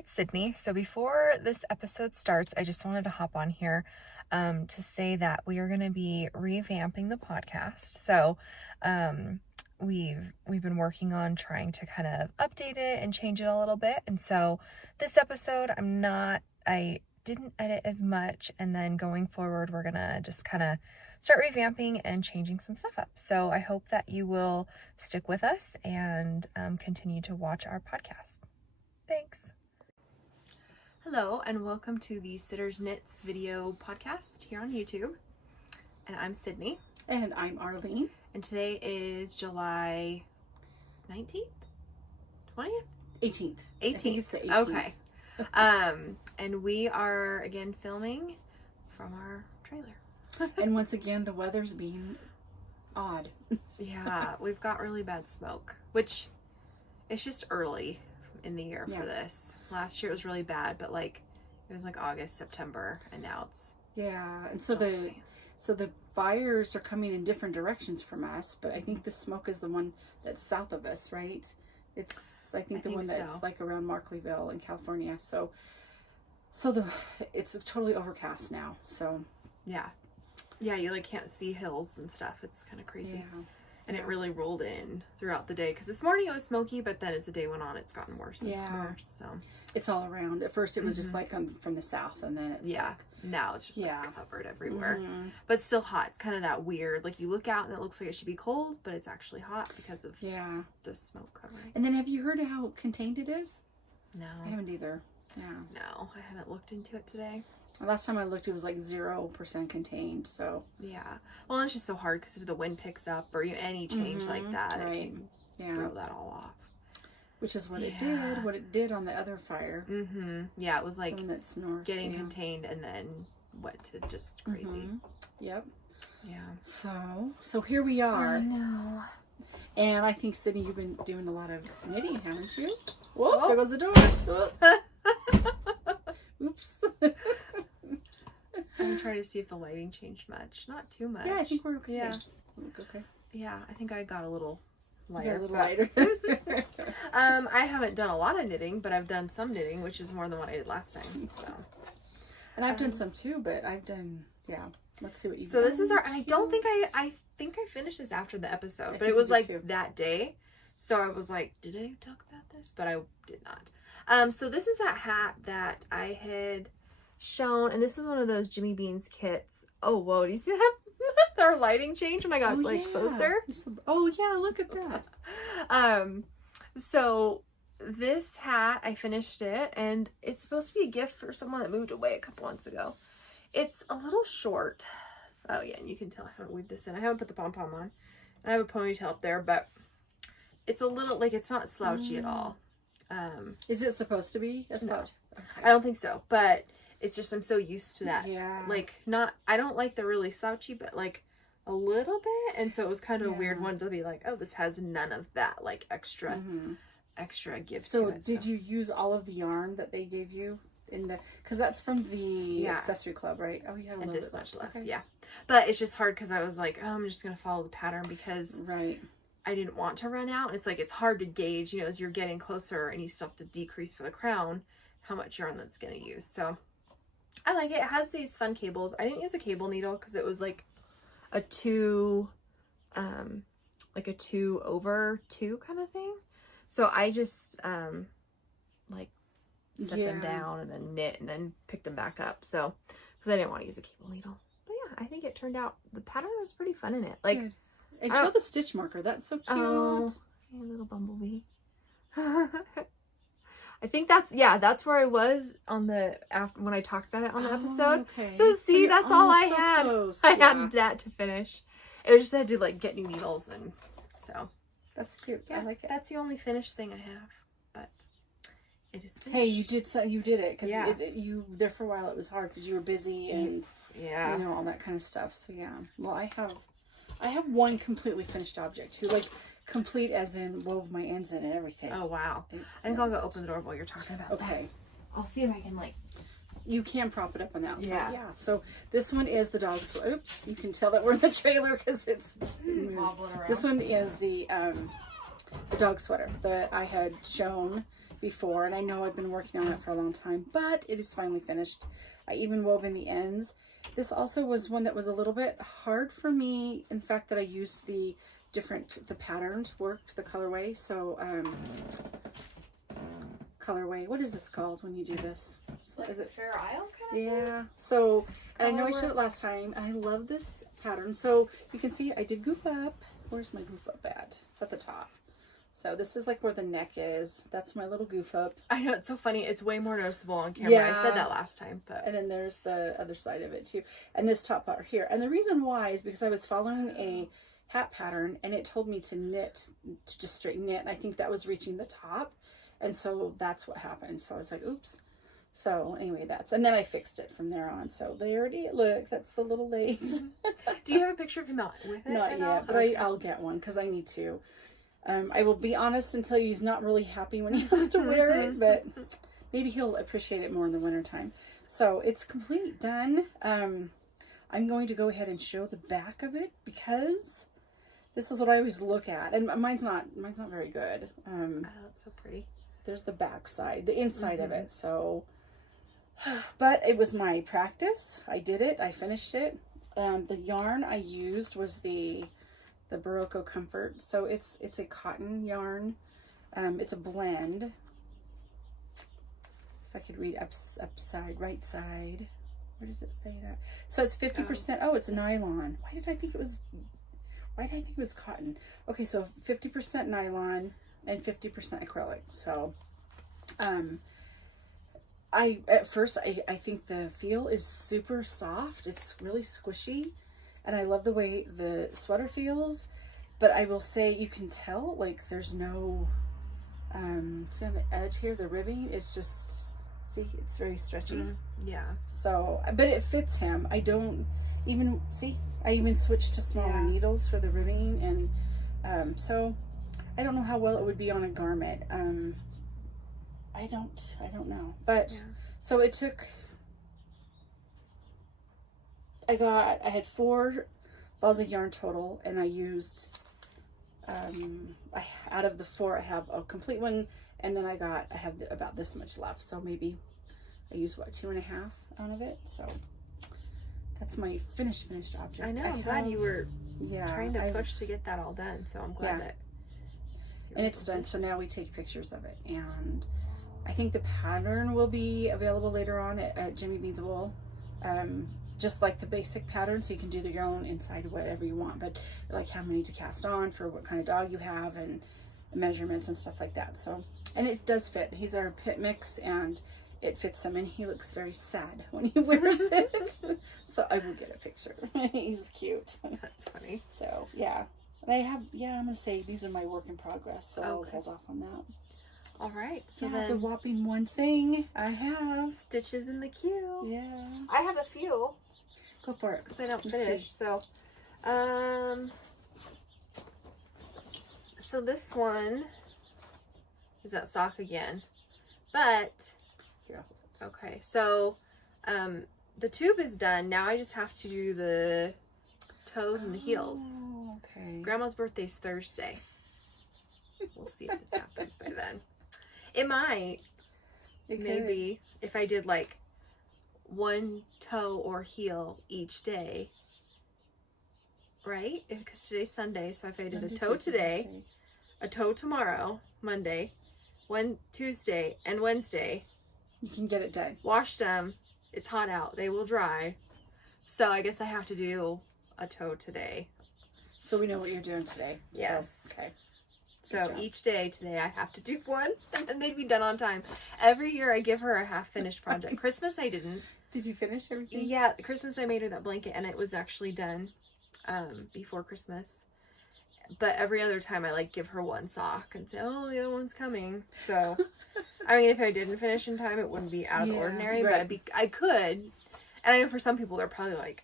it's Sydney. So before this episode starts, I just wanted to hop on here to say that we are going to be revamping the podcast. So we've been working on trying to kind of update it and change it a little bit. And so this episode, I didn't edit as much, and then going forward, we're going to just kind of start revamping and changing some stuff up. So I hope that you will stick with us and continue to watch our podcast. Thanks. Hello, and welcome to the Sidders Knits video podcast here on YouTube. And I'm Sydney. And I'm Arlene. And today is July 19th? 20th? 18th. 18th. I think it's the 18th. Okay. And we are again filming from our trailer. And once again, the weather's being odd. Yeah, we've got really bad smoke, which it's just early in the year for this. Last year it was really bad, but like it was like August, September, and now it's and so the fires are coming in different directions from us, but I think the smoke is the one that's south of us, right? It's I think the one that's like around Markleeville in California. So it's totally overcast now. So yeah, you like can't see hills and stuff. It's kind of crazy. Yeah. And it really rolled in throughout the day, because this morning it was smoky, but then as the day went on, it's gotten worse and worse. So it's all around. At first it was just like from the south, and then now it's just like covered everywhere. But it's still hot. It's kind of that weird, like you look out and it looks like it should be cold, but it's actually hot because of the smoke covering. And then have you heard of how contained it is? No, I haven't either. No, I haven't looked into it today. Last time I looked, it was like 0% contained. So well, it's just so hard because if the wind picks up or any change like that, it can throw that all off. Which is what it did. What it did on the other fire. Yeah, it was like that's north, getting contained and then went to just crazy. Yep. Yeah. So here we are. I know. And I think, Sydney, you've been doing a lot of knitting, haven't you? Whoa! There goes the door. Oops. I'm gonna try to see if the lighting changed much. Not too much. Yeah, I think we're okay. Yeah. Okay. Yeah, I think I got a little lighter. A little lighter. I haven't done a lot of knitting, but I've done some knitting, which is more than what I did last time. So. And I've done some too, but I've done Let's see what you've done. So this is our. I don't think I think I finished this after the episode, but it was like that day. So I was like, did I talk about this? But I did not. So this is that hat that I had shown, and this is one of those Jimmy Beans kits. Oh, whoa, do you see that? Our lighting changed when I got closer. Oh yeah, look at that. So this hat, I finished it, and it's supposed to be a gift for someone that moved away a couple months ago. It's a little short. Oh yeah, and you can tell I haven't weaved this in. I haven't put the pom-pom on. I have a ponytail up there, but it's a little, like, it's not slouchy at all. Is it supposed to be a slouch? No. Okay. I don't think so, but it's just, I'm so used to that. Yeah. Like, I don't like the really slouchy, but like a little bit. And so it was kind of a weird one to be like, oh, this has none of that, like, extra give to it. So did you use all of the yarn that they gave you in the, because that's from the accessory club, right? Oh, you had a little this much left. Okay. Yeah. But it's just hard because I was like, oh, I'm just going to follow the pattern because I didn't want to run out. It's like, it's hard to gauge, you know, as you're getting closer and you still have to decrease for the crown, how much yarn that's going to use. So I like it. It has these fun cables. I didn't use a cable needle because it was like a 2 over 2 kind of thing. So I just like set them down and then knit and then picked them back up. So because I didn't want to use a cable needle. But yeah, I think it turned out, the pattern was pretty fun in it. Like, and show the stitch marker. That's so cute. Oh, a little bumblebee. I think that's where I was on when I talked about it on the episode. Okay. So see, that's all I had. Close. I had that to finish. It was just I had to like get new needles, and so that's cute. I like it. That's the only finished thing I have, but it is finished. Hey, you did it because you there for a while. It was hard because you were busy and you know, all that kind of stuff. So yeah, well, I have one completely finished object too, like complete as in wove my ends in and everything. Oh wow! Oops, I think I'll go open the door while you're talking about that. Okay. I'll see if I can like. You can prop it up on the outside. Yeah. So this one is the dog sweater. Oops, you can tell that we're in the trailer because it's wobbling around. This one is the dog sweater that I had shown before, and I know I've been working on it for a long time, but it is finally finished. I even wove in the ends. This also was one that was a little bit hard for me, in fact that I used the patterns worked, the colorway. So colorway, what is this called when you do this? Like, is it Fair Isle kind of thing? So, and I know I showed it last time, and I love this pattern. So you can see I did goof up. Where's my goof up at? It's at the top. So this is like where the neck is. That's my little goof up. I know, it's so funny. It's way more noticeable on camera. Yeah. I said that last time. But and then there's the other side of it too. And this top part here. And the reason why is because I was following a hat pattern and it told me to knit, to just straight knit. And I think that was reaching the top. And so that's what happened. So I was like, oops. So anyway, and then I fixed it from there on. So there it is. Look, that's the little legs. Do you have a picture of him out with it? Not yet, but okay. I'll get one because I need to. I will be honest and tell you he's not really happy when he has to wear it, but maybe he'll appreciate it more in the wintertime. So it's complete, done. I'm going to go ahead and show the back of it because this is what I always look at, and mine's not very good. Oh, that's so pretty. There's the back side, the inside of it. So, but it was my practice. I did it. I finished it. The yarn I used was the Barocco Comfort. So it's a cotton yarn. It's a blend. If I could read upside, right side. Where does it say that? So it's 50%. Oh, it's nylon. Why did I think it was cotton? Okay, so 50% nylon and 50% acrylic. So, at first I think the feel is super soft. It's really squishy. And I love the way the sweater feels, but I will say you can tell like there's no, see on the edge here, the ribbing is just, see, it's very stretchy. Yeah. So, but it fits him. I don't even, see, I even switched to smaller needles for the ribbing, and so I don't know how well it would be on a garment. I don't know, but so it took, I had 4 balls of yarn total, and I used, out of the 4, I have a complete one, and then I have about this much left, so maybe I used, 2.5 out of it, so that's my finished object. I know, I'm glad you were trying to push to get that all done, so I'm glad that. And it's done, so now we take pictures of it, and I think the pattern will be available later on at Jimmy Bean's Wool. Just like the basic pattern, so you can do your own inside whatever you want, but like how many to cast on for what kind of dog you have and measurements and stuff like that. So, and it does fit. He's our pit mix, and it fits him, and he looks very sad when he wears it. So I will get a picture. He's cute. That's funny. So yeah, and I have, I'm gonna say these are my work in progress, so I'll hold off on that. All right, so then the whopping one thing I have stitches in the queue. Yeah, I have a few. Go for it, because I don't finish. So, so this one is that sock again, but here, okay. So, the tube is done. Now I just have to do the toes and the heels. Oh, okay. Grandma's birthday's Thursday. We'll see if this happens by then. It might. Maybe if I did like 1 toe or heel each day, right? Because today's Sunday, so if I did a toe today, a toe tomorrow, Monday, one Tuesday and Wednesday, you can get it done. Wash them. It's hot out. They will dry. So I guess I have to do a toe today. So we know what you're doing today. Yes. So, okay. So each day today I have to do one, and then they'd be done on time. Every year I give her a half-finished project. Christmas I didn't. Did you finish everything? Yeah, Christmas I made her that blanket, and it was actually done before Christmas. But every other time I like give her one sock and say, oh, the other one's coming. So, I mean, if I didn't finish in time, it wouldn't be out of the ordinary, right. But I could. And I know for some people they're probably like,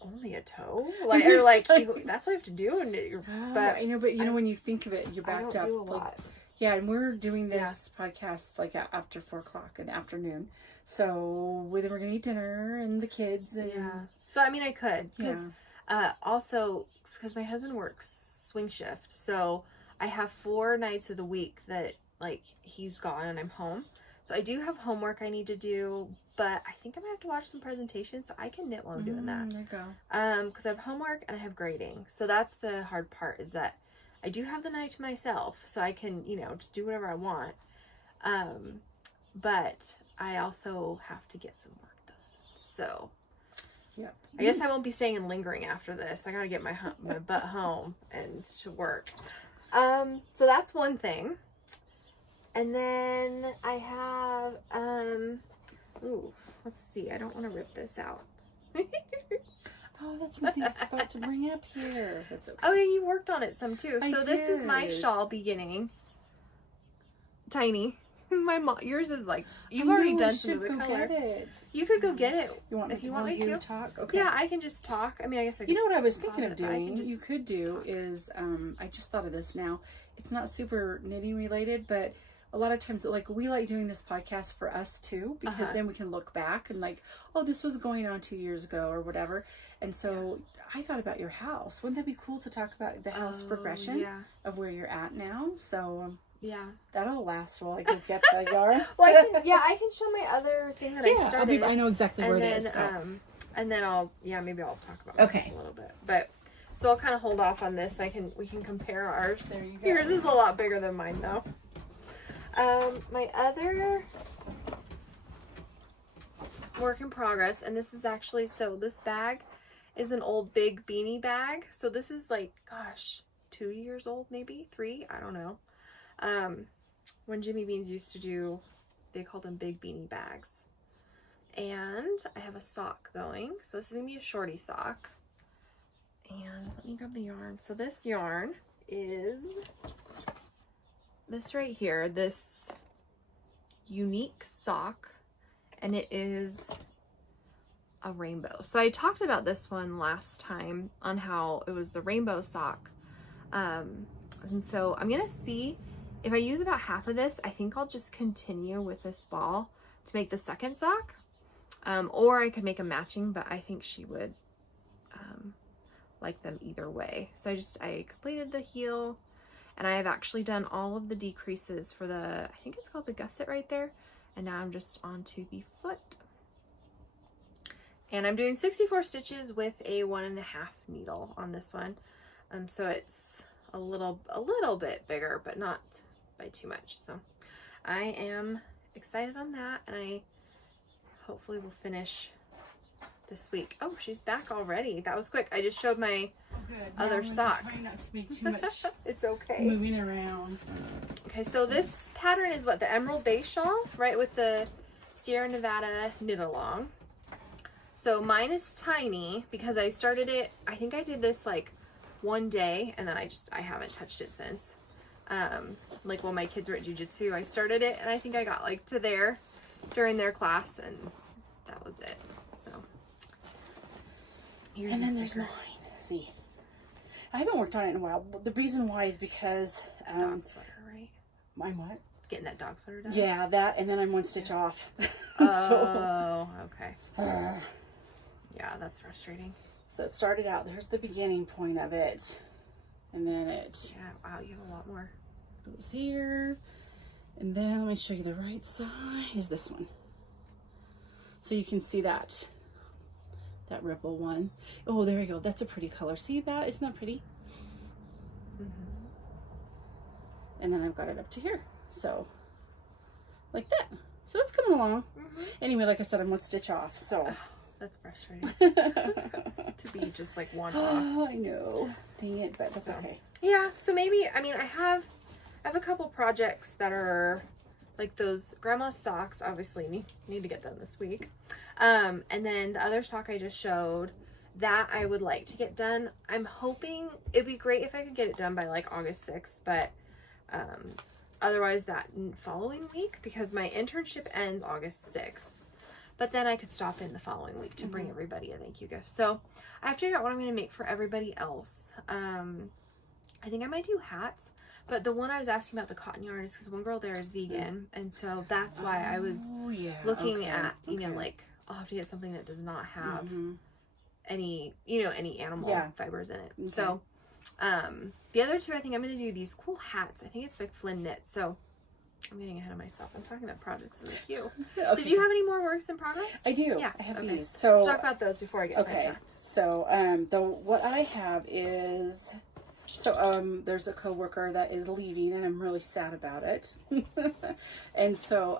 only a toe? Like, or like, that's what I have to do. And but you know, when you think of it, you're backed up. Do a lot. Yeah, and we're doing this podcast like after 4 o'clock in the afternoon. So then we're gonna eat dinner and the kids. And, So I mean, I could because also because my husband works swing shift, so I have 4 nights of the week that like, he's gone and I'm home. So I do have homework I need to do, but I think I'm gonna have to watch some presentations so I can knit while I'm doing that. There you go. Because I have homework and I have grading. So that's the hard part, is that I do have the night to myself, so I can, you know, just do whatever I want. But I also have to get some work done. So yep. I guess I won't be staying and lingering after this. I gotta get my butt home and to work. So that's one thing. And then I have, ooh, let's see. I don't want to rip this out. Oh, that's one thing I forgot to bring up here. That's okay. Oh, yeah, you worked on it some too. I So this is my did. shawl beginning. Tiny. My mom, yours is like, you've already done some of the color. Get it. You could go get it. You want if you want me to to talk? Okay. Yeah, I can just talk. I mean, I guess I could. You know what I was thinking of pause it, but I can doing? just You could do talk. is, I just thought of this now. It's not super knitting related, but a lot of times, like, we like doing this podcast for us too, because then we can look back and like, oh, this was going on 2 years ago or whatever. And so I thought about your house. Wouldn't that be cool to talk about the house progression of where you're at now? So yeah, that'll last while I go get the yarn. Well, I can show my other thing that I started. I know exactly where and it then, is. So. And then maybe I'll talk about Okay. this a little bit. But so I'll kind of hold off on this. We can compare ours. There you go. Yours is a lot bigger than mine though. My other work in progress, and this is actually, so this bag is an old big beanie bag. So this is like, gosh, 2 years old, maybe 3, I don't know. When Jimmy Beans used to do, they called them big beanie bags. And I have a sock going. So this is gonna be a shorty sock. And let me grab the yarn. So this yarn is this right here, this unique sock, and it is a rainbow. So I talked about this one last time on how it was the rainbow sock. And so I'm gonna see if I use about half of this. I think I'll just continue with this ball to make the second sock. Or I could make a matching, but I think she would like them either way. So I completed the heel, and I have actually done all of the decreases for I think it's called the gusset right there. And now I'm just onto the foot. And I'm doing 64 stitches with a 1.5 needle on this one. So it's a little bit bigger, but not by too much. So I am excited on that, and I hopefully will finish this week. Oh, she's back already. That was quick. I just showed my other sock. I'm trying not to make too much It's okay. moving around. Okay, so this pattern is what, the Emerald Bay shawl, right, with the Sierra Nevada knit along. So mine is tiny because I started it, I think I did this like one day, and then I haven't touched it since. Like when my kids were at jiu-jitsu, I started it, and I think I got like to there during their class, and that was it. So And then there's mine. See, I haven't worked on it in a while. The reason why is because dog sweater, right? Mine what? Getting that dog sweater done. Yeah, that, and then I'm one stitch off. Oh, okay. Yeah, that's frustrating. So it started out. There's the beginning point of it, and then it. Yeah. Wow, you have a lot more. Goes here, and then let me show you the right side. Is this one? So you can see that ripple one. Oh, there you go. That's a pretty color. See that? Isn't that pretty? And then I've got it up to here. So, like that. So it's coming along. Anyway, like I said, I'm one stitch off. So that's frustrating to be just like one off. Oh, I know. Dang it, but that's okay. Yeah. So maybe, I mean, I have a couple projects that are like those grandma's socks. Obviously, need to get done this week. And then the other sock I just showed, that I would like to get done. I'm hoping it'd be great if I could get it done by like August 6th, but otherwise that following week, because my internship ends August 6th. But then I could stop in the following week to bring everybody a thank you gift. So I have to figure out what I'm going to make for everybody else. I think I might do hats, but the one I was asking about the cotton yarn is because one girl there is vegan, and so that's why I was looking at, you know, like I'll have to get something that does not have any, you know, any animal fibers in it. Okay. So the other two, I think I'm going to do these cool hats. I think it's by Flynn Knit. So I'm getting ahead of myself. I'm talking about projects in the queue. Okay. Did you have any more works in progress? I do. Yeah. I have okay. these. So let's talk about those before I get sidetracked. So what I have is there's a coworker that is leaving, and I'm really sad about it. And so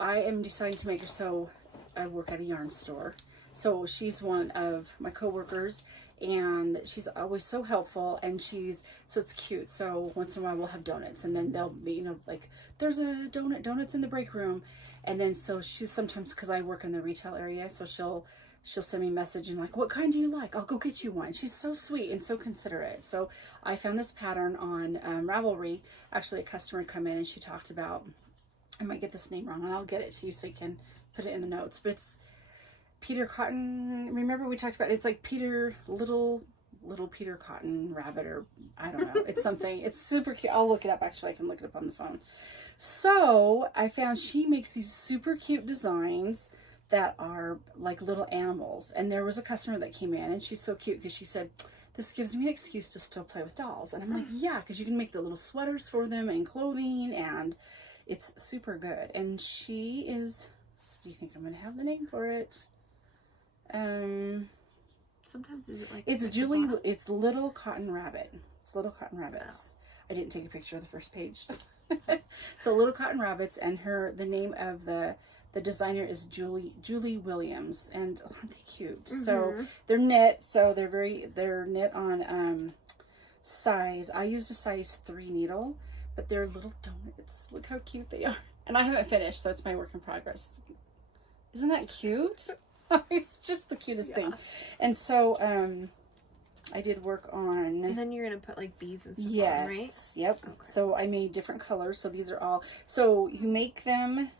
I am deciding to make her. So I work at a yarn store. So she's one of my coworkers, and she's always so helpful, and so it's cute. So once in a while we'll have donuts, and then they'll be, like, there's a donuts in the break room. And then so she's sometimes, because I work in the retail area, so she'll send me a message and like, what kind do you like? I'll go get you one. She's so sweet and so considerate. So I found this pattern on Ravelry. Actually, a customer had come in and she talked about, I might get this name wrong, and I'll get it to you so you can put it in the notes, but it's Peter Cotton. Remember we talked about it's like little Peter Cotton rabbit, or I don't know. It's something. It's super cute. I'll look it up. Actually, I can look it up on the phone. So I found she makes these super cute designs that are like little animals. And there was a customer that came in, and she's so cute because she said, this gives me an excuse to still play with dolls. And I'm like, yeah, because you can make the little sweaters for them and clothing, and it's super good. And she is, do you think I'm going to have the name for it? Sometimes is it like it's Julie. It's Little Cotton Rabbit. It's Little Cotton Rabbits. Oh. I didn't take a picture of the first page. So Little Cotton Rabbits, and the name of the designer is Julie Williams, and aren't they cute? Mm-hmm. So they're knit. So they're knit on size. I used a size 3 needle, but they're little donuts. Look how cute they are. And I haven't finished, so it's my work in progress. Isn't that cute? It's just the cutest thing. And so I did work on, and then you're gonna put like beads and stuff yes on, right? Yep. Okay. So I made different colors. So these are all, so you make them,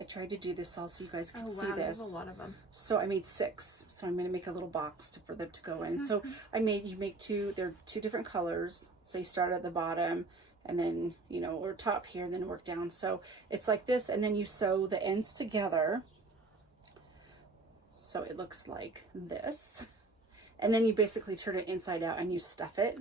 I tried to do this all so you guys can see this. There's a lot of them. So I made 6. So I'm going to make a little box for them to go in. So you make 2, they're 2 different colors. So you start at the bottom, and then, or top here, and then work down. So it's like this, and then you sew the ends together. So it looks like this. And then you basically turn it inside out and you stuff it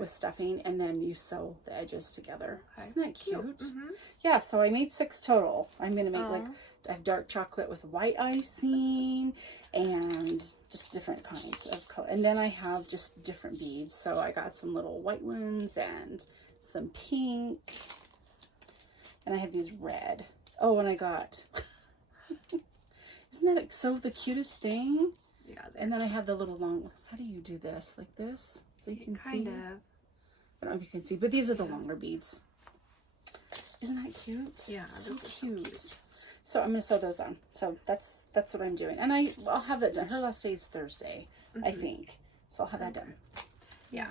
with stuffing, and then you sew the edges together. Okay. Isn't that cute? Mm-hmm. Yeah, so I made 6 total. I'm going to make I have dark chocolate with white icing and just different kinds of color. And then I have just different beads. So I got some little white ones and some pink. And I have these red. Oh, and I got... Isn't that so the cutest thing? Yeah. And then I have the little long... How do you do this? Like this? So you can see? Kind of. I don't know if you can see, but these are the longer beads. Isn't that cute? Yeah. So cute. So I'm going to sew those on. So that's what I'm doing. And I'll have that done. Her last day is Thursday, I think. So I'll have that done. Yeah.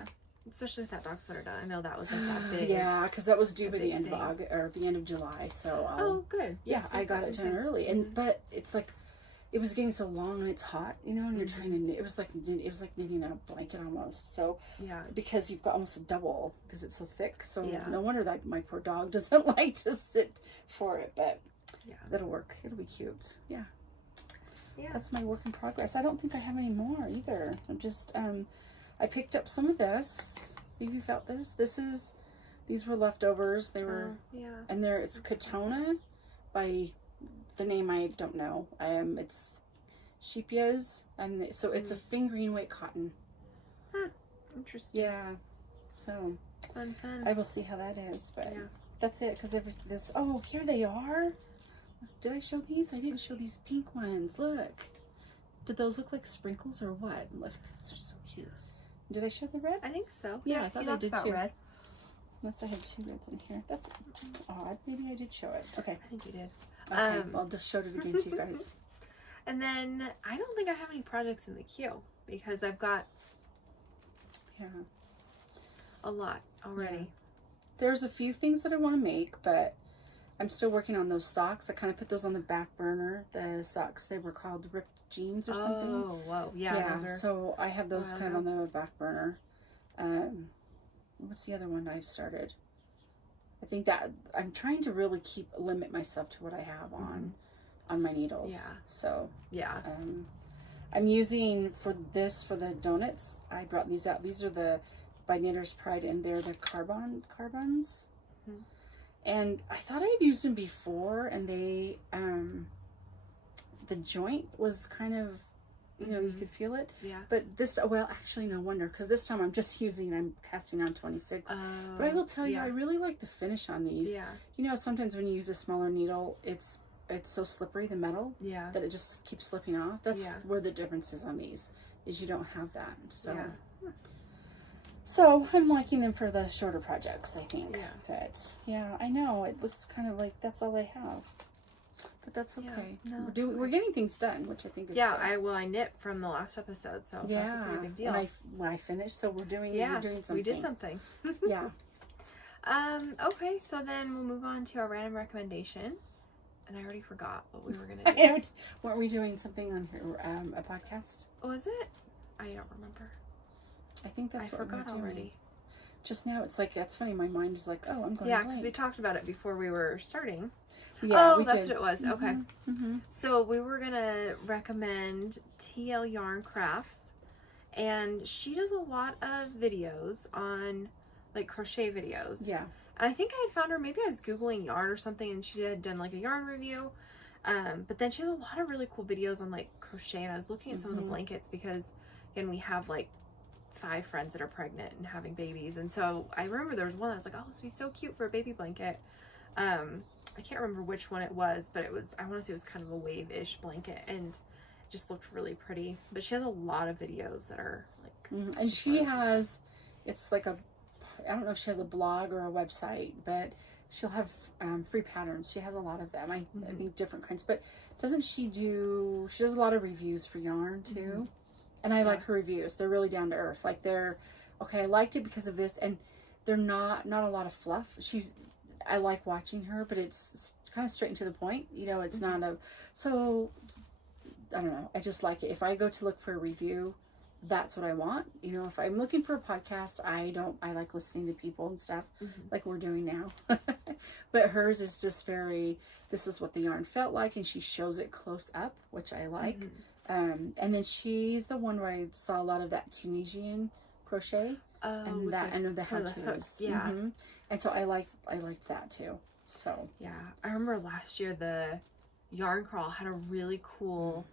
Especially with that dog sweater done. I know that was like that big. Yeah, because that was due by the end of August, or the end of July. So good. Yeah, so I got it done early. And but it's like, it was getting so long and it's hot, and you're trying to knit. It was like knitting a blanket almost. So yeah, because you've got almost a double because it's so thick. So no wonder that my poor dog doesn't like to sit for it. But yeah, that'll work. It'll be cute. Yeah. That's my work in progress. I don't think I have any more either. I'm just I picked up some of this. Have you felt this? These were leftovers. They were and it's Katona by the name I don't know. It's Sheepias, and so it's a fingering weight cotton. Interesting. Yeah. So fun. I will see how that is, but that's it. Because this. Oh, here they are. Did I show these? I didn't show these pink ones. Look. Did those look like sprinkles or what? Look, these are so cute. Did I show the red? I think so. Yeah, I thought I did too. Red. Unless I have 2 reds in here. That's odd. Maybe I did show it. Okay. I think you did. Okay, I'll just show it again to you guys. And then I don't think I have any projects in the queue because I've got a lot already. Yeah. There's a few things that I want to make, but I'm still working on those socks. I kind of put those on the back burner. The socks, they were called ripped jeans or something. Oh, whoa. Yeah. So I have those kind of on the back burner. What's the other one I've started? I think that I'm trying to really limit myself to what I have on my needles. Yeah. So I'm using for the donuts. I brought these out. These are the by Knitter's Pride, and they're the carbons. Mm-hmm. And I thought I'd used them before, and they, the joint was kind of, you know, you could feel it. Yeah. But this, well, actually, no wonder, because this time I'm casting on 26. But I will tell you, I really like the finish on these. Yeah. You know, sometimes when you use a smaller needle, it's so slippery, the metal, that it just keeps slipping off. That's where the difference is on these, is you don't have that. So. Yeah. So I'm liking them for the shorter projects, I think. Yeah. But yeah, I know it looks kind of like that's all I have, but that's okay. Yeah, no, we're getting things done, which I think is good. I knit from the last episode, so that's a pretty big deal. And when I finished, so we're doing something. We did something. Yeah. Okay, so then we'll move on to our random recommendation, and I already forgot what we were gonna do. Weren't we doing something on her a podcast? Was it? I don't remember. I think that's what I forgot already. Just now, it's like, that's funny. My mind is like, oh, I'm going. Yeah, because we talked about it before we were starting. Yeah, that's what it was. Mm-hmm. Okay. Mm-hmm. So we were gonna recommend TL Yarn Crafts, and she does a lot of videos on like crochet videos. Yeah. And I think I had found her. Maybe I was googling yarn or something, and she had done like a yarn review. But then she has a lot of really cool videos on like crochet, and I was looking at some of the blankets because again we have like 5 friends that are pregnant and having babies, and so I remember there was one that was like, oh, this would be so cute for a baby blanket. I can't remember which one it was, but I want to say it was kind of a wave-ish blanket, and it just looked really pretty. But she has a lot of videos that are like and she has, it's like I don't know if she has a blog or a website, but she'll have free patterns. She has a lot of them. I think different kinds, but she does a lot of reviews for yarn too. And I like her reviews. They're really down to earth. Like I liked it because of this, and they're not a lot of fluff. I like watching her, but it's kind of straight and to the point. You know, it's not so I don't know. I just like it. If I go to look for a review, that's what I want. You know, if I'm looking for a podcast, I like listening to people and stuff like we're doing now. But hers is just this is what the yarn felt like, and she shows it close up, which I like. And then she's the one where I saw a lot of that Tunisian crochet and the how-tos. Yeah. And so I liked that too. So yeah, I remember last year the Yarn Crawl had a really cool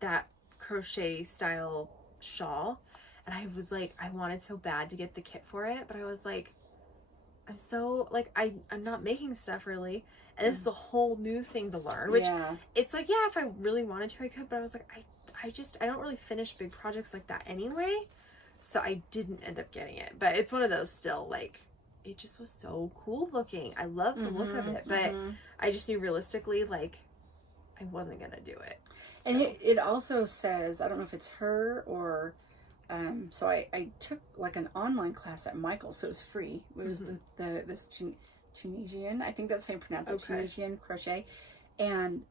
that crochet style shawl, and I was like, I wanted so bad to get the kit for it, but I was like, I'm so like I'm not making stuff really, and this is a whole new thing to learn, which it's like, yeah, if I really wanted to I could, but I was like, I don't really finish big projects like that anyway, so I didn't end up getting it. But it's one of those still, like, it just was so cool looking. I love the look of it, but I just knew realistically, like, I wasn't gonna do it. So. And it also says, I don't know if it's her or so I took like an online class at Michael's, so it was free. It was this Tunisian, I think that's how you pronounce it, Tunisian crochet. And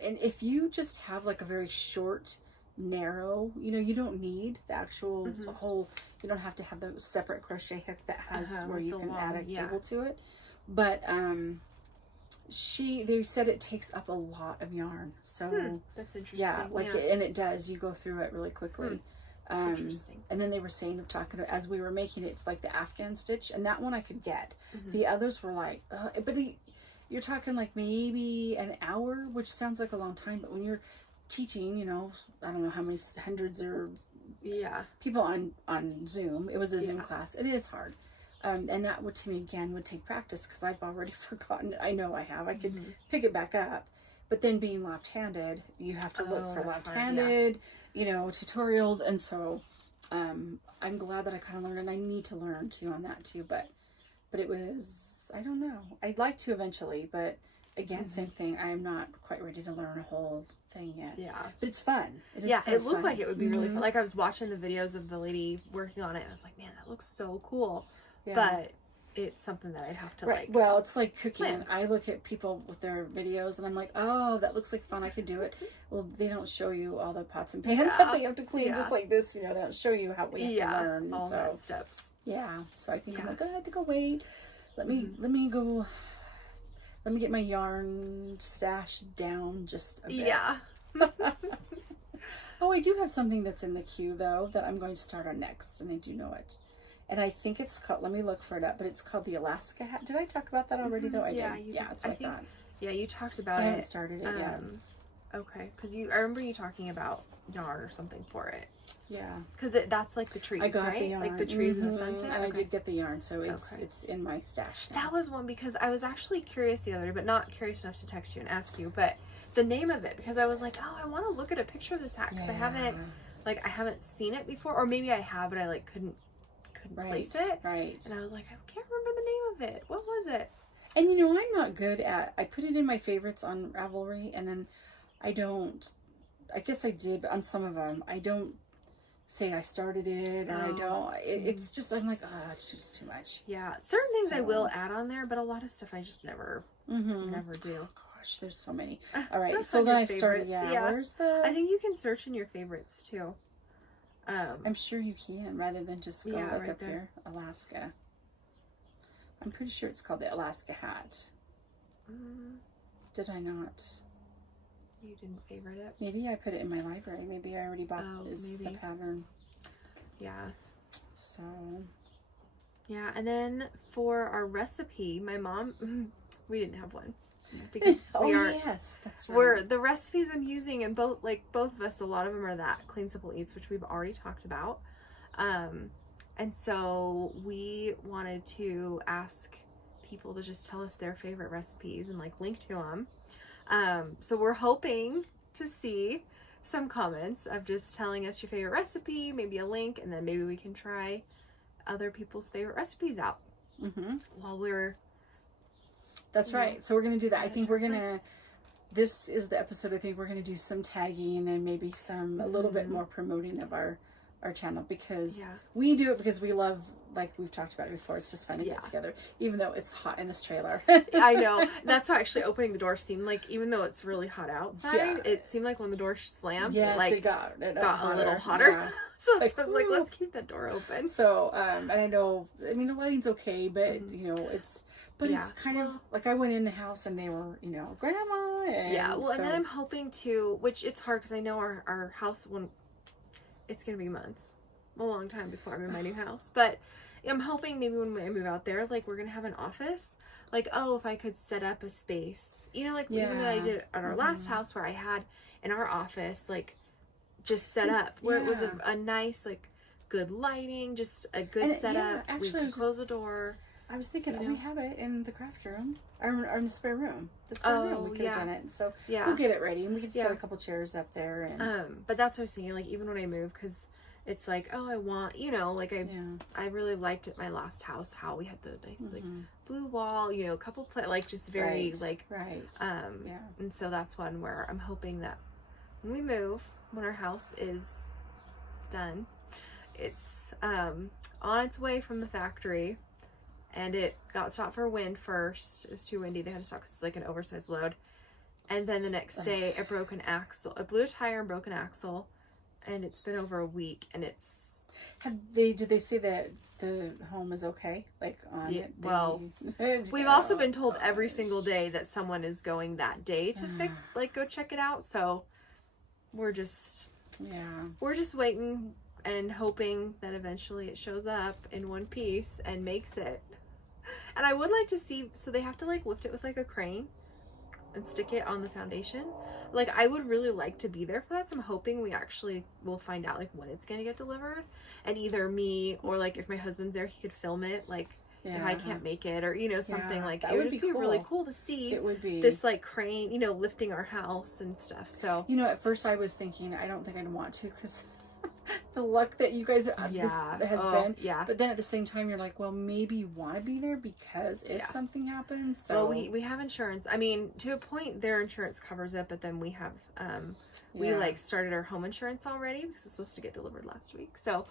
if you just have like a very short, narrow, you know, you don't need the actual whole, you don't have to have the separate crochet hook that has where you can add a cable to it. But they said it takes up a lot of yarn, so that's interesting. Yeah, and it does. You go through it really quickly. Interesting. And then they were saying, as we were making it, it's like the Afghan stitch, and that one I could get. The others were like, but you're talking like maybe an hour, which sounds like a long time, but when you're teaching, you know, I don't know how many hundreds or people on Zoom. It was a Zoom class. It is hard. And that would, to me, again, would take practice, because I've already forgotten. I know I have. I could pick it back up. But then being left-handed, you have to look for left-handed, you know, tutorials. And so I'm glad that I kind of learned, and I need to learn, too, on that, too. But it was, I don't know. I'd like to eventually, but again, same thing. I'm not quite ready to learn a whole thing yet. Yeah. But it's fun. It looked like it would be really fun. Like, I was watching the videos of the lady working on it, and I was like, man, that looks so cool. Yeah. But it's something that I'd have to like. Well, it's like cooking. I look at people with their videos, and I'm like, oh, that looks like fun. I could do it. Well, they don't show you all the pots and pans that they have to clean, just like this. You know, they don't show you how we have to learn. All that steps. Yeah. So I think I'm like, I have to go wait. Let me go. Let me get my yarn stash down just a bit. Yeah. Oh, I do have something that's in the queue, though, that I'm going to start on next, and I do know it. And I think it's called, let me look for it up, but it's called the Alaska hat. Did I talk about that already, though? I did. Yeah, that's what I thought. Yeah, you talked about I haven't started it yet. Okay, because I remember you talking about yarn or something for it. Yeah. Because that's like the trees, I got right? the yarn. Like the trees in the sunset? And I did get the yarn, so it's in my stash now. That was one because I was actually curious the other day, but not curious enough to text you and ask you, but the name of it, because I was like, oh, I want to look at a picture of this hat, because I haven't seen it before, or maybe I have, but I like couldn't place it. Right. And I was like, I can't remember the name of it. What was it? And you know, I'm not good at, I put it in my favorites on Ravelry, and then I guess I did, but on some of them, I don't say I started it, or I don't, it's just, I'm like, it's just too much. Yeah. Certain things I will add on there, but a lot of stuff I just never do. Oh, gosh, there's so many. All right, so then I've started, where's the... I think you can search in your favorites, too. I'm sure you can, rather than just go look up here. Alaska. I'm pretty sure it's called the Alaska hat. Did I not? You didn't favorite it? Maybe I put it in my library. Maybe I already bought the pattern. Yeah. So. Yeah, and then for our recipe, my mom, we didn't have one. Because yes, that's right. The recipes I'm using, and both of us, a lot of them are that Clean Simple Eats, which we've already talked about. And so we wanted to ask people to just tell us their favorite recipes and like link to them. So we're hoping to see some comments of just telling us your favorite recipe, maybe a link, and then maybe we can try other people's favorite recipes out while we're... That's right. So we're going to do that. I think we're going to... This is the episode, I think we're going to do some tagging and maybe a little bit more promoting of our channel, because we do it because we love, like we've talked about it before, it's just fun to get together, even though it's hot in this trailer. I know. That's why actually opening the door seemed like, even though it's really hot outside, it seemed like when the door slammed, it got a little hotter. Yeah. So that's why I was like, let's keep that door open. So, and I know, I mean, the lighting's okay, but, you know, it's kind of, like I went in the house and they were, you know, Grandma. And and then I'm hoping to, which it's hard because I know our house, it's going to be months, a long time before I'm in my new house, but I'm hoping maybe when I move out there, like we're going to have an office, like, if I could set up a space, you know, like even that I did at our last house where I had in our office, like just set up where it was a nice, like good lighting, just a good setup. Actually, we could close the door. I was thinking, we have it in the craft room, or in the spare room. The spare room, we could have done it. So we'll get it ready, and we can set a couple chairs up there. And but that's what I was saying. Like even when I move, because it's like, I want, you know, like I really liked at my last house how we had the nice like blue wall, you know, a couple like just very and so that's one where I'm hoping that when we move, when our house is done, it's on its way from the factory. And it got stopped for wind first. It was too windy. They had to stop because it's like an oversized load. And then the next day, it broke an axle. It blew a tire and broke an axle. And it's been over a week. And it's... Did they say that the home is okay? Like on it? Well, we've also been told every single day that someone is going that day to go check it out. So we're just... We're just waiting and hoping that eventually it shows up in one piece and makes it. And I would like to see, so they have to like lift it with like a crane and stick it on the foundation. Like I would really like to be there for that. So I'm hoping we actually will find out like when it's going to get delivered, and either me or like if my husband's there, he could film it. Like if I can't make it, or, you know, something like that. It would just be really cool to see this like crane, you know, lifting our house and stuff. So, you know, at first I was thinking, I don't think I'd want to, because the luck that you guys has been. Yeah. But then at the same time, you're like, well, maybe you want to be there because if something happens. So well, we have insurance. I mean, to a point, their insurance covers it, but then we have we like started our home insurance already because it's supposed to get delivered last week. So,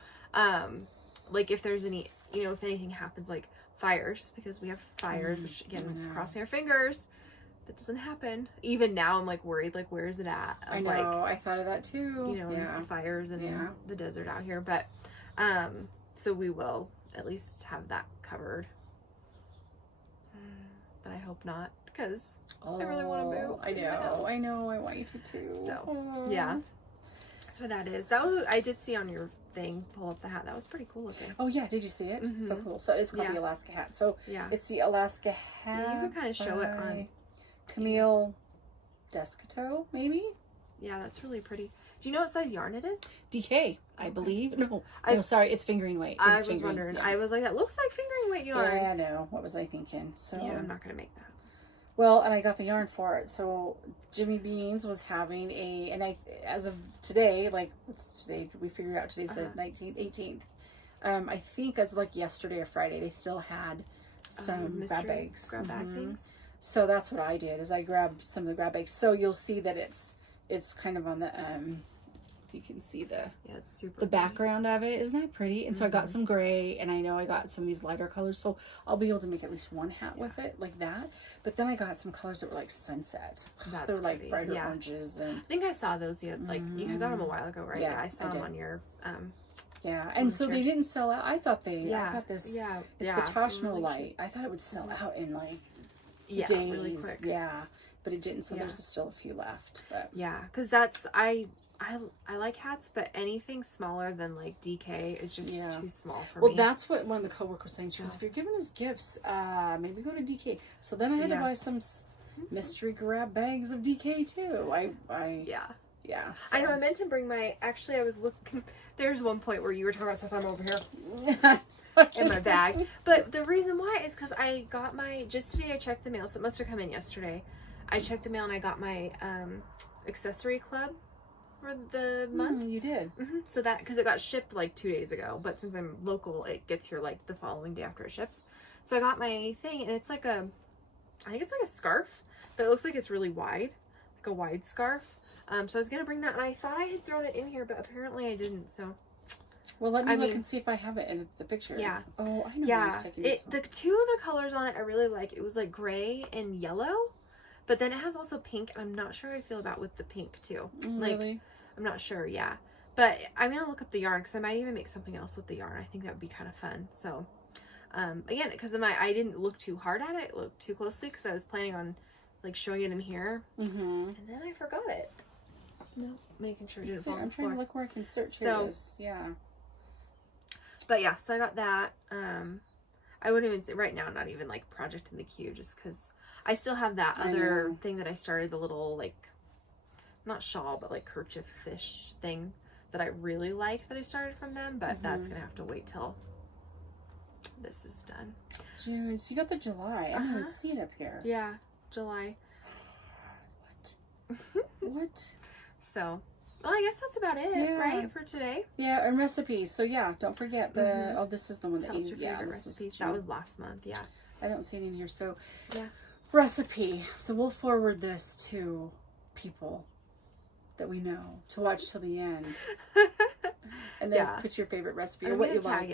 like if there's any, you know, if anything happens, like fires, because we have fires, which again, crossing our fingers. That doesn't happen. Even now I'm like worried, like where is it at? I know, I thought of that too. You know, fires and the desert out here. But so we will at least have that covered. But I hope not, because I really want to move. I know. I want you to too. So yeah. that's what that is. That was, I did see on your thing, pull up the hat. That was pretty cool looking. Oh yeah, did you see it? So cool. So it is called the Alaska hat. So it's the Alaska hat. Yeah, you can kind of show it on Camille Descato, maybe? Yeah, that's really pretty. Do you know what size yarn it is? DK, I believe. No, sorry, it's fingering weight. I was wondering. Yeah. I was like, that looks like fingering weight yarn. Yeah, no. What was I thinking? So yeah, I'm not gonna make that. Well, and I got the yarn for it. So Jimmy Beans was having as of today, like what's today? We figured out today's the 19th, 18th. I think as like yesterday or Friday, they still had some grab bags. Grab bag things. So that's what I did, is I grabbed some of the grab bags. So you'll see that it's kind of on the you can see it's super the background of it. Isn't that pretty? And so I got some gray, and I know I got some of these lighter colors, so I'll be able to make at least one hat with it like that. But then I got some colors that were like sunset. They were like brighter oranges, and I think I saw those. You got them a while ago, right? Yeah, I saw them on your and so they didn't sell out. I thought I got this. It's the Toshmo really light. I thought it would sell out in like days. Really quick. Yeah, but it didn't. So there's still a few left. But. Yeah, because that's I like hats, but anything smaller than like DK is just too small for me. Well, that's what one of the coworkers was saying. She was, if you're giving us gifts, maybe go to DK. So then I had to buy some mystery grab bags of DK too. Yeah. So. I know. I meant to bring my. Actually, I was looking. There's one point where you were talking about stuff. I'm over here in my bag. But the reason why is because I got just today. I checked the mail, so it must have come in yesterday. I checked the mail and I got my accessory club for the month. You did. So that, because it got shipped like 2 days ago, but since I'm local, it gets here like the following day after it ships. So I got my thing, and it's like I think it's like a scarf, but it looks like it's really wide, like a wide scarf. So I was gonna bring that, and I thought I had thrown it in here, but apparently I didn't. So well, let me look and see if I have it in the picture. Yeah. Oh, I know. Yeah. The two of the colors on it I really like. It was like gray and yellow. But then it has also pink, and I'm not sure how I feel about with the pink too. Really? I'm not sure, yeah. But I'm going to look up the yarn, because I might even make something else with the yarn. I think that would be kind of fun. So, again, because I didn't look too hard at it, look too closely, because I was planning on, like, showing it in here. And then I forgot it. No, making sure it didn't fall on the floor. I'm trying to look where I can search this. Yeah. But, yeah, so I got that. I wouldn't even say, right now, not even, like, project in the queue, just because I still have that other thing that I started, the little, like, not shawl, but like kerchief fish thing that I really like that I started from them, but that's gonna have to wait till this is done. June. So you got the July. I didn't see it up here. Yeah, July. What? So, well, I guess that's about it, right, for today. Yeah, and recipes. So yeah, don't forget the. Oh, this is the one that you. Your favorite recipes. That was last month. Yeah. I don't see it in here. So yeah. Recipe. So we'll forward this to people that we know to watch till the end, and then put your favorite recipe or what you like,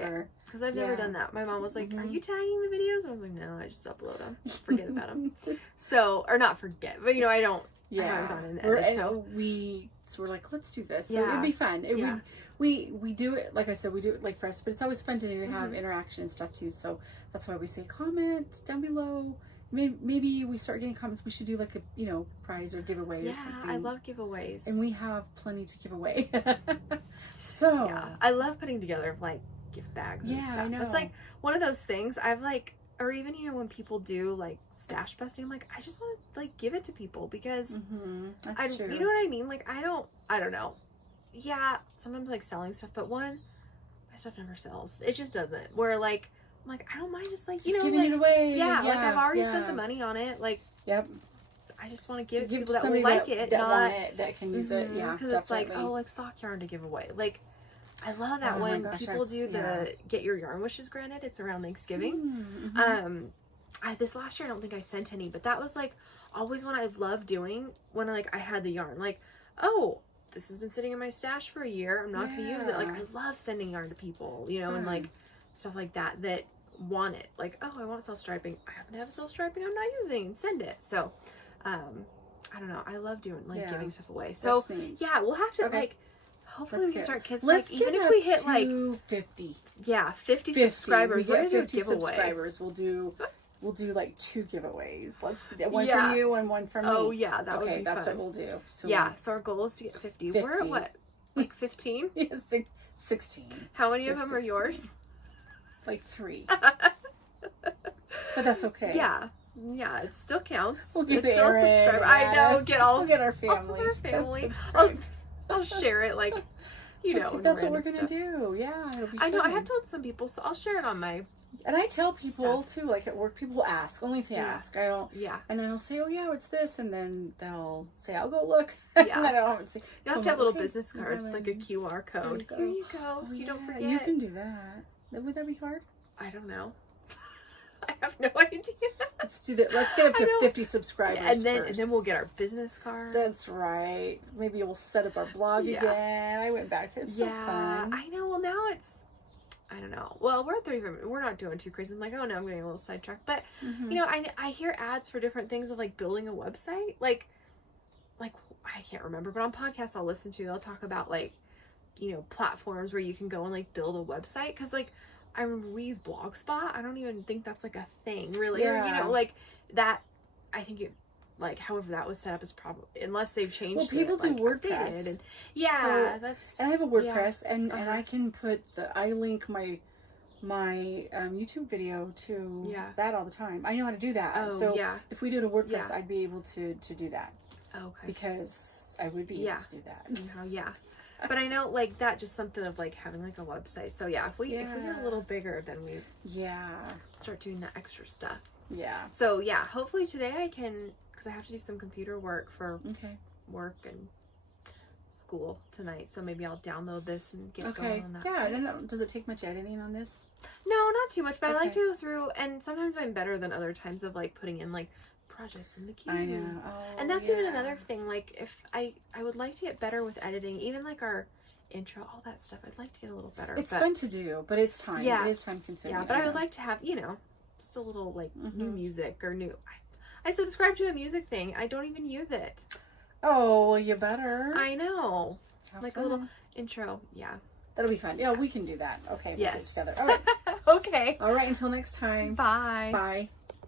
because I've never done that. My mom was like, "Are you tagging the videos?" And I was like, "No, I just upload them. Forget about them." So, or not forget, but I don't. I haven't gone in edit, so we're like, let's do this. So it'd be fun. We do it, like I said, we do it like for us, but it's always fun to have interaction and stuff too. So that's why we say comment down below. Maybe we start getting comments. We should do like a prize or giveaway or something. I love giveaways, and we have plenty to give away. So I love putting together like gift bags and stuff. I know. It's like one of those things I've like, or even when people do like stash busting, I'm like, I just want to like give it to people because that's true. You know what I mean? Like I don't know. Yeah, sometimes like selling stuff, but my stuff never sells. It just doesn't. Where like. I'm like, I don't mind just like, giving it away. Yeah, like I've already spent the money on it. Like, I just want to give it to people that will like it, that want it, that can use it. Yeah, because it's like, like sock yarn to give away. Like, I love that when people do the get your yarn wishes granted. It's around Thanksgiving. This last year I don't think I sent any, but that was like always one I loved doing when I had the yarn. Like, oh, this has been sitting in my stash for a year. I'm not gonna use it. Like, I love sending yarn to people, and like stuff like that want it. Like, oh, I want self-striping. I happen to have self-striping I'm not using, and send it. So I don't know, I love doing giving stuff away. So we'll have to hopefully we can start, because like even if we hit like 50 50 subscribers, we get 50 subscribers, we'll do like 2 giveaways. Let's do that. One from you and one from me. Oh yeah, that would be that's fun. What we'll do. So so our goal is to get 50. We're at what? Like 15? Yeah, 16. How many of them are yours? Like 3. But that's okay. Yeah. Yeah, it still counts. We'll get it's still a subscriber. I know, we'll get our family. Our family. Subscribe. I'll share it, like, you know. That's what we're gonna do. Yeah, it'll be I know, fun. I have told some people, so I'll share it on my. And I tell people too, like at work, people ask. Only if they ask. I don't. Yeah. And then I'll say, "Oh yeah, what's this?" And then they'll say, "I'll go look." Yeah. And I don't see. You have to have little business cards, like a QR code. Here you go, so you don't forget. You can do that. Would that be hard? I don't know. I have no idea. Let's do that. Let's get up to 50 subscribers and then we'll get our business cards. That's right. Maybe we'll set up our blog again. I went back to it. It's so fun. I know. Well, now it's. I don't know. Well, we're at 30 minutes. We're not doing too crazy. I'm like, oh no, I'm getting a little sidetracked. But you know, I hear ads for different things of like building a website. Like I can't remember, but on podcasts I'll listen to, they'll talk about like, you know, platforms where you can go and like build a website. Because like I remember we use Blogspot. I don't even think that's like a thing really. Yeah. Or, you know, like that. I think it. Like, however that was set up is probably, unless they've changed. Well, people do WordPress. And, that's. And I have a WordPress, and I can put I link my YouTube video to that all the time. I know how to do that. Oh, so if we did a WordPress, I'd be able to do that. Okay. Because I would be able to do that. But I know, like, that just something of, like, having, like, a website. So, if we get a little bigger, then we start doing that extra stuff. Yeah. So, hopefully today I can, because I have to do some computer work for work and school tonight. So maybe I'll download this and get going on that. Yeah, I don't know. Does it take much editing on this? No, not too much, but I like to go through, and sometimes I'm better than other times of, like, putting in, like, projects in the queue. I know. And that's even another thing. Like, if I would like to get better with editing, even like our intro, all that stuff. I'd like to get a little better. It's fun to do, but it's time. Yeah. It is time consuming. Yeah, but I would like to have, you know, just a little like new music or new. I subscribe to a music thing. I don't even use it. Oh, well, you better. I know. Have like fun. a little intro. Yeah. That'll be fun. Yeah, we can do that. Okay. We'll Yes. do it together. All right. Okay. All right. Until next time. Bye. Bye.